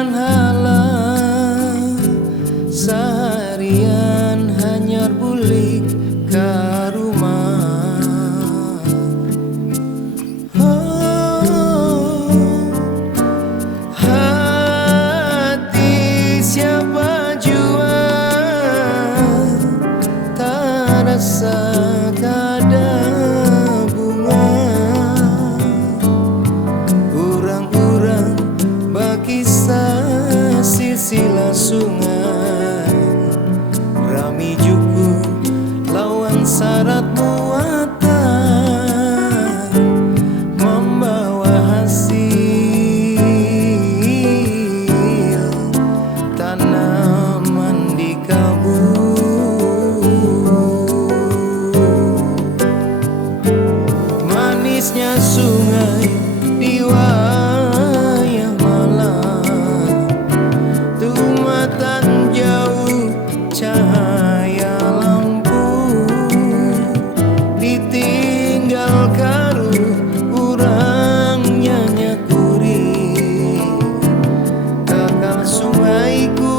Jangan halang, seharian hanyar bulik ke rumah. Hati siapa jua tak rasa kada bunga. Urang-urang bakisah silsilah sungai, rami juku lawan syarat muatan, membawa hasil tanaman di kabut. Manisnya sungai di wayah malam, tumatan jauh cahaya lampu, ditinggal karu urang nyanyakuri kakal sungaiku.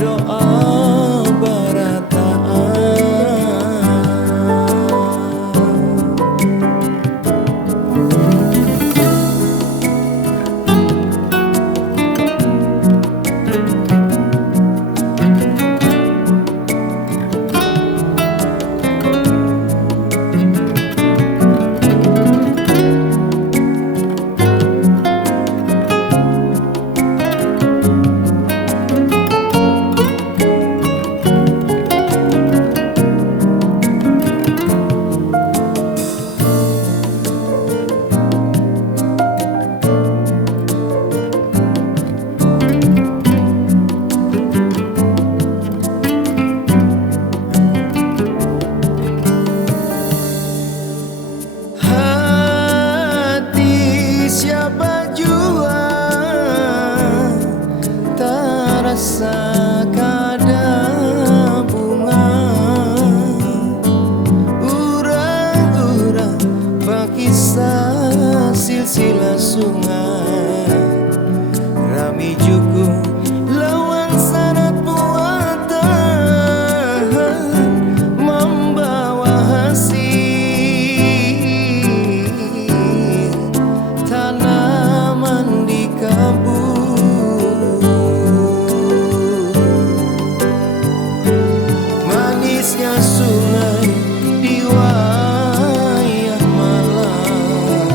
Doa barataan. Siapa jua tak rasa kada bunga. Urang-urang bakisah silsilah sungai, rami juku lawan syarat muatan, membawa hasil tanaman di kabut. Manisnya sungai di wayah malam,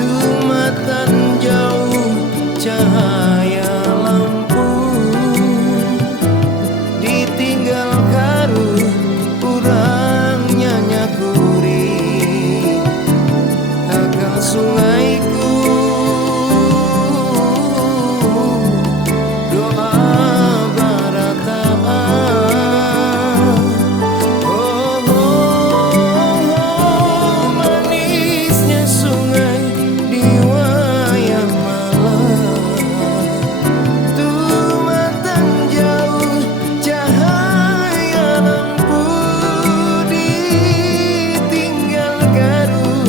tumatan jauh cahaya lampu, ditinggal karu urang nyanyakuri kakal sungaiku. Doa barataan. Oh, manisnya sungai di wayah malam, tumatan jauh cahaya lampu, ditinggal karu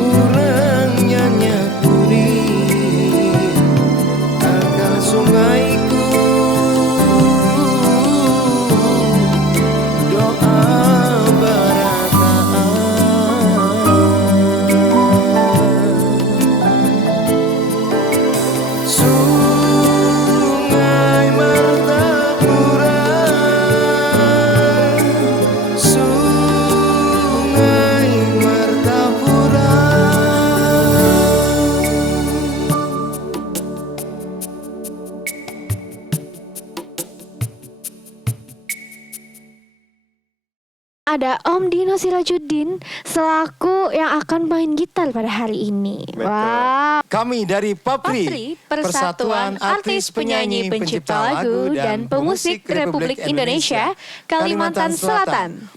urang nyanyakuri kakal sungaiku. Doa barataan. Sungai Martapura, Sungai Martapura. Ada Om Dino Sirajuddin selaku yang akan main gitar pada hari ini. Betul. Wow. Kami dari Papri, Papri, Persatuan Artis Penyanyi Pencipta Lagu dan Pemusik Republik Indonesia, Kalimantan Selatan.